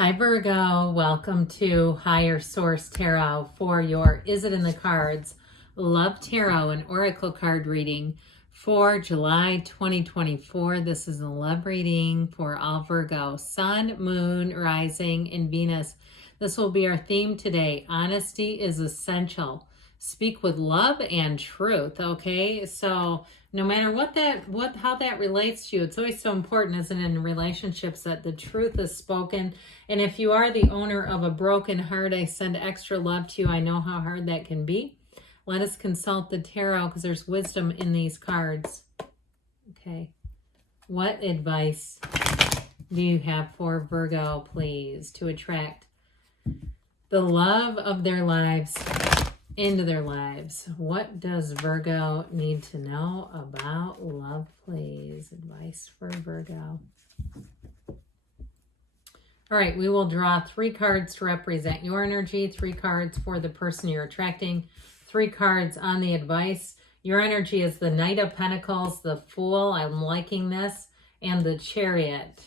Hi Virgo, welcome to Higher Source Tarot for your Is It in the Cards Love Tarot and Oracle card reading for July 2024. This is a love reading for all Virgo, Sun, Moon, Rising, and Venus. This will be our theme today. Honesty is essential. Speak with love and truth, okay? So no matter how that relates to you, it's always so important, isn't it, in relationships that the truth is spoken. And if you are the owner of a broken heart, I send extra love to you. I know how hard that can be. Let us consult the tarot because there's wisdom in these cards. Okay. What advice do you have for Virgo, please, to attract the love of their lives into their lives? What does Virgo need to know about love, please? Advice for Virgo. All right, we will draw 3 cards to represent your energy, 3 cards for the person you're attracting, 3 cards on the advice. Your energy is the Knight of Pentacles, the Fool, I'm liking this, and the Chariot.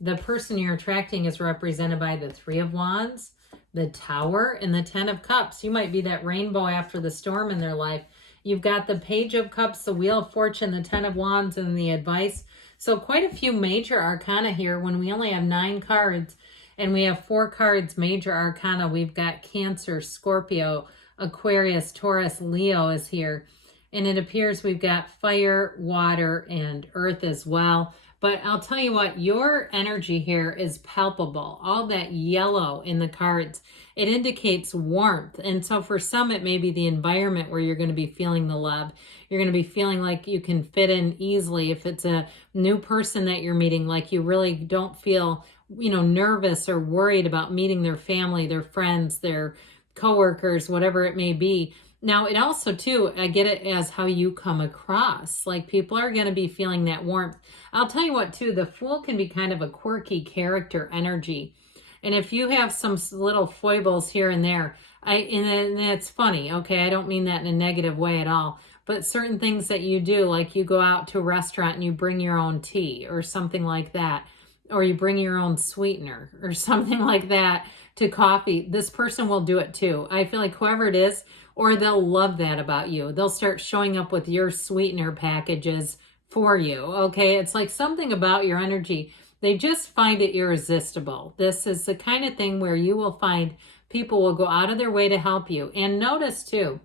The person you're attracting is represented by the 3 of Wands, the Tower, and the 10 of Cups. You might be that rainbow after the storm in their life. You've got the Page of Cups, the Wheel of Fortune, the 10 of Wands, and the advice. So quite a few major arcana here when we only have 9 cards and we have 4 cards major arcana. We've got Cancer, Scorpio, Aquarius, Taurus, Leo is here. And it appears we've got fire, water, and earth as well. But I'll tell you what, your energy here is palpable. All that yellow in the cards, it indicates warmth. And so for some, it may be the environment where you're going to be feeling the love. You're going to be feeling like you can fit in easily. If it's a new person that you're meeting, like you really don't feel, nervous or worried about meeting their family, their friends, their coworkers, whatever it may be. Now, it also, too, I get it as how you come across. Like, people are going to be feeling that warmth. I'll tell you what, too, the Fool can be kind of a quirky character energy. And if you have some little foibles here and there, and it's funny, okay? I don't mean that in a negative way at all. But certain things that you do, like you go out to a restaurant and you bring your own tea or something like that, or you bring your own sweetener or something like that to coffee, this person will do it too. I feel like whoever it is, or they'll love that about you. They'll start showing up with your sweetener packages for you, okay? It's like something about your energy. They just find it irresistible. This is the kind of thing where you will find people will go out of their way to help you. And notice too,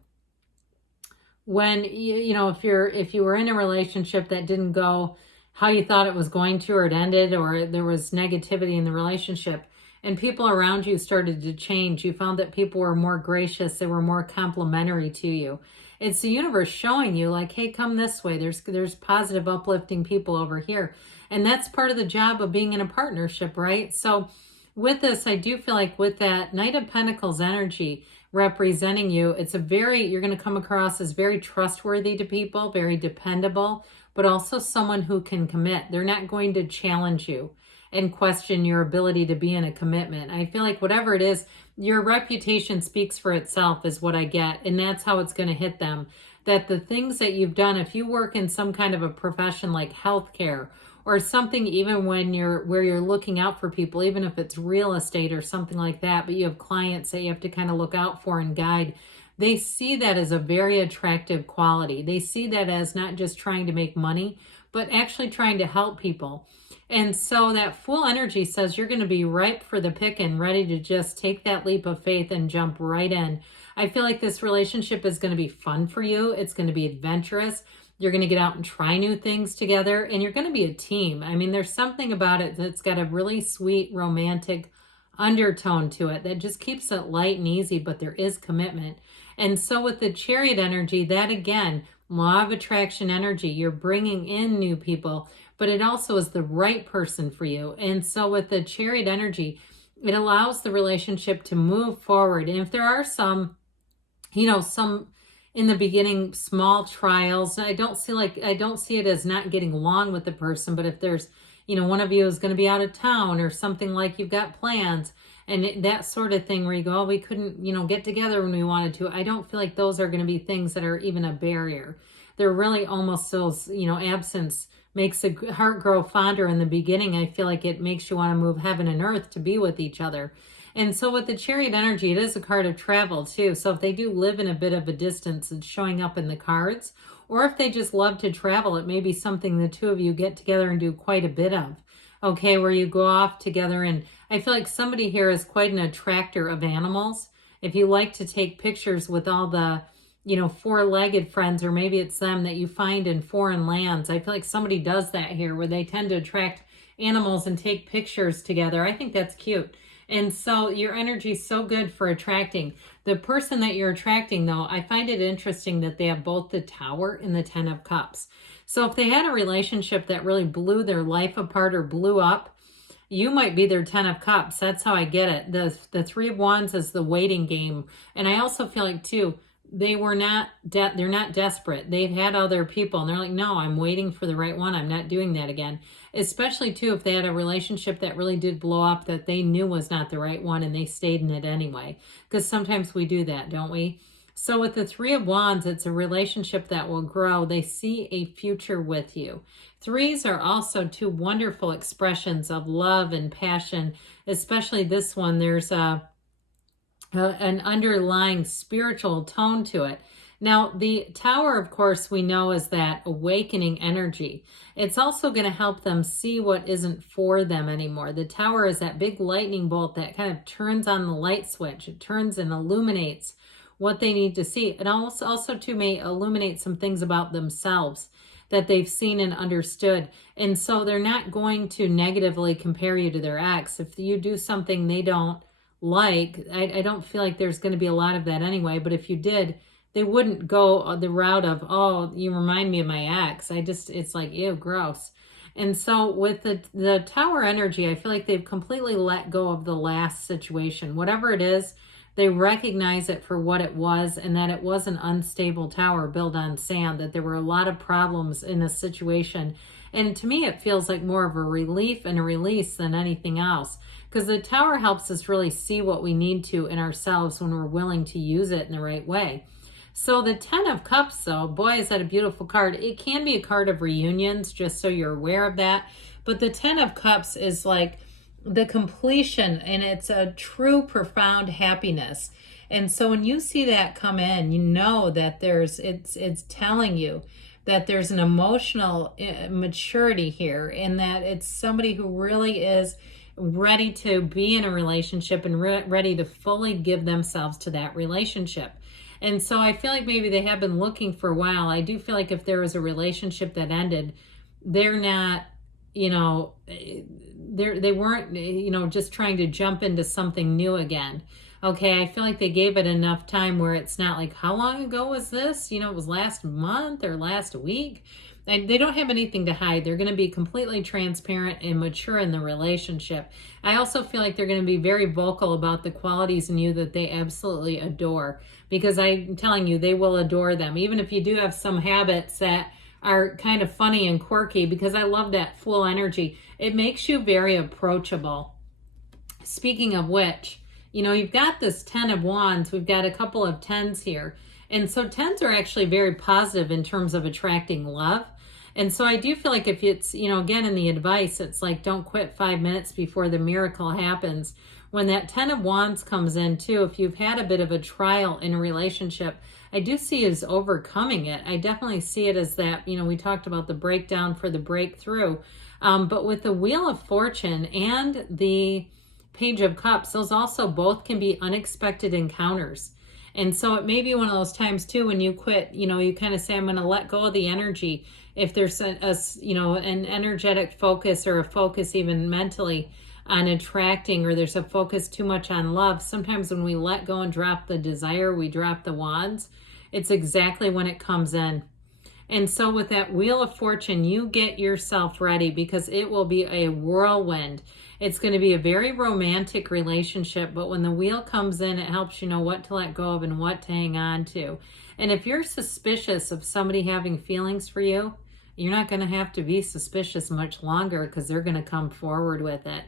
when, if you were in a relationship that didn't go how you thought it was going to, or it ended, or there was negativity in the relationship, and people around you started to change, you found that people were more gracious, they were more complimentary to you. It's the universe showing you like, hey, come this way. There's positive, uplifting people over here. And that's part of the job of being in a partnership, right? So with this, I do feel like with that Knight of Pentacles energy representing you, you're going to come across as very trustworthy to people, very dependable, but also someone who can commit. They're not going to challenge you and question your ability to be in a commitment. I feel like whatever it is, your reputation speaks for itself is what I get. And that's how it's going to hit them. That the things that you've done, if you work in some kind of a profession like healthcare or something, even where you're looking out for people, even if it's real estate or something like that, but you have clients that you have to kind of look out for and guide, they see that as a very attractive quality. They see that as not just trying to make money, but actually trying to help people. And so that Fool energy says you're going to be ripe for the picking, ready to just take that leap of faith and jump right in. I feel like this relationship is going to be fun for you. It's going to be adventurous. You're going to get out and try new things together, and you're going to be a team. I mean, there's something about it that's got a really sweet, romantic undertone to it that just keeps it light and easy, but there is commitment. And so with the Chariot energy, that again, law of attraction energy, you're bringing in new people, but it also is the right person for you. And so with the Chariot energy, it allows the relationship to move forward. And if there are some in the beginning, small trials, I don't see it as not getting along with the person, but if there's, one of you is going to be out of town or something, like you've got plans and that sort of thing where you go, oh, we couldn't, get together when we wanted to. I don't feel like those are going to be things that are even a barrier. They're really almost those, absence makes the heart grow fonder in the beginning. I feel like it makes you want to move heaven and earth to be with each other. And so with the Chariot energy, it is a card of travel too. So if they do live in a bit of a distance, it's showing up in the cards. Or if they just love to travel, it may be something the two of you get together and do quite a bit of. Okay, where you go off together. And I feel like somebody here is quite an attractor of animals. If you like to take pictures with all the, four-legged friends, or maybe it's them that you find in foreign lands. I feel like somebody does that here, where they tend to attract animals and take pictures together. I think that's cute. And so your energy is so good for attracting. The person that you're attracting, though, I find it interesting that they have both the Tower and the Ten of Cups. So if they had a relationship that really blew their life apart or blew up, you might be their Ten of Cups. That's how I get it. The Three of Wands is the waiting game. And I also feel like, too, they're not desperate. They've had other people and they're like, no, I'm waiting for the right one. I'm not doing that again. Especially too, if they had a relationship that really did blow up that they knew was not the right one and they stayed in it anyway. Because sometimes we do that, don't we? So with the Three of Wands, it's a relationship that will grow. They see a future with you. Threes are also two wonderful expressions of love and passion, especially this one. There's an underlying spiritual tone to it. Now, the Tower, of course, we know is that awakening energy. It's also going to help them see what isn't for them anymore. The Tower is that big lightning bolt that kind of turns on the light switch. It turns and illuminates what they need to see. It also too, may illuminate some things about themselves that they've seen and understood. And so they're not going to negatively compare you to their ex. If you do something they don't like, I don't feel like there's going to be a lot of that anyway, but if you did, they wouldn't go the route of, oh, you remind me of my ex. It's like, ew, gross. And so with the Tower energy, I feel like they've completely let go of the last situation. Whatever it is, they recognize it for what it was, and that it was an unstable tower built on sand, that there were a lot of problems in a situation. And to me, it feels like more of a relief and a release than anything else. Because the Tower helps us really see what we need to in ourselves when we're willing to use it in the right way. So the Ten of Cups, though, boy, is that a beautiful card. It can be a card of reunions, just so you're aware of that. But the Ten of Cups is like the completion, and it's a true, profound happiness. And so when you see that come in, you know that it's telling you that there's an emotional maturity here, and that it's somebody who really is ready to be in a relationship and ready to fully give themselves to that relationship. And so I feel like maybe they have been looking for a while. I do feel like if there was a relationship that ended, they're not, they weren't, just trying to jump into something new again. Okay, I feel like they gave it enough time where it's not like, how long ago was this? It was last month or last week. And they don't have anything to hide. They're going to be completely transparent and mature in the relationship. I also feel like they're going to be very vocal about the qualities in you that they absolutely adore. Because I'm telling you, they will adore them. Even if you do have some habits that are kind of funny and quirky, because I love that Fool energy. It makes you very approachable. Speaking of which, you've got this Ten of Wands. We've got a couple of tens here. And so tens are actually very positive in terms of attracting love. And so I do feel like if it's, again, in the advice, it's like, don't quit 5 minutes before the miracle happens. When that Ten of Wands comes in too, if you've had a bit of a trial in a relationship, I do see as overcoming it. I definitely see it as that, we talked about the breakdown for the breakthrough. But with the Wheel of Fortune and the Page of Cups, those also both can be unexpected encounters. And so it may be one of those times too when you quit, you kind of say, I'm going to let go of the energy. If there's an energetic focus or a focus even mentally on attracting, or there's a focus too much on love, sometimes when we let go and drop the desire, we drop the wands. It's exactly when it comes in. And so with that Wheel of Fortune, you get yourself ready, because it will be a whirlwind. It's going to be a very romantic relationship, but when the wheel comes in, it helps you know what to let go of and what to hang on to. And if you're suspicious of somebody having feelings for you, you're not going to have to be suspicious much longer, because they're going to come forward with it.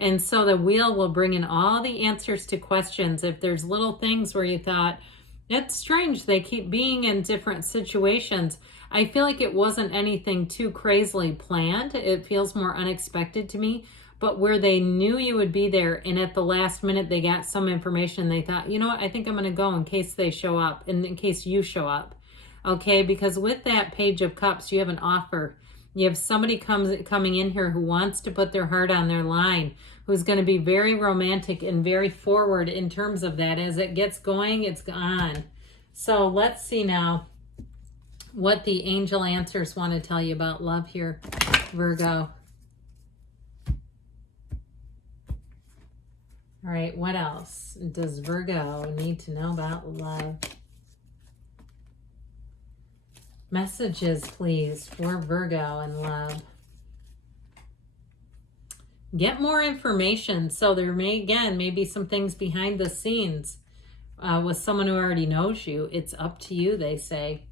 And so the wheel will bring in all the answers to questions. If there's little things where you thought, It's strange. They keep being in different situations. I feel like it wasn't anything too crazily planned. It feels more unexpected to me. But where they knew you would be there, and at the last minute they got some information, they thought, you know what, I think I'm going to go in case they show up, and in case you show up. Okay, because with that Page of Cups, you have an offer. You have somebody coming in here who wants to put their heart on their line, who's going to be very romantic and very forward in terms of that. As it gets going, it's on. So let's see now what the angel answers want to tell you about love here, Virgo. All right, what else does Virgo need to know about love? Messages, please, for Virgo and love. Get more information. So there may be some things behind the scenes with someone who already knows you. It's up to you, they say.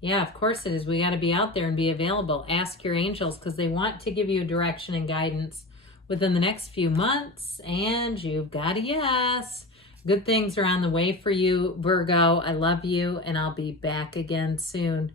Yeah, of course it is. We got to be out there and be available. Ask your angels because they want to give you direction and guidance within the next few months, and you've got a yes. Good things are on the way for you, Virgo. I love you, and I'll be back again soon.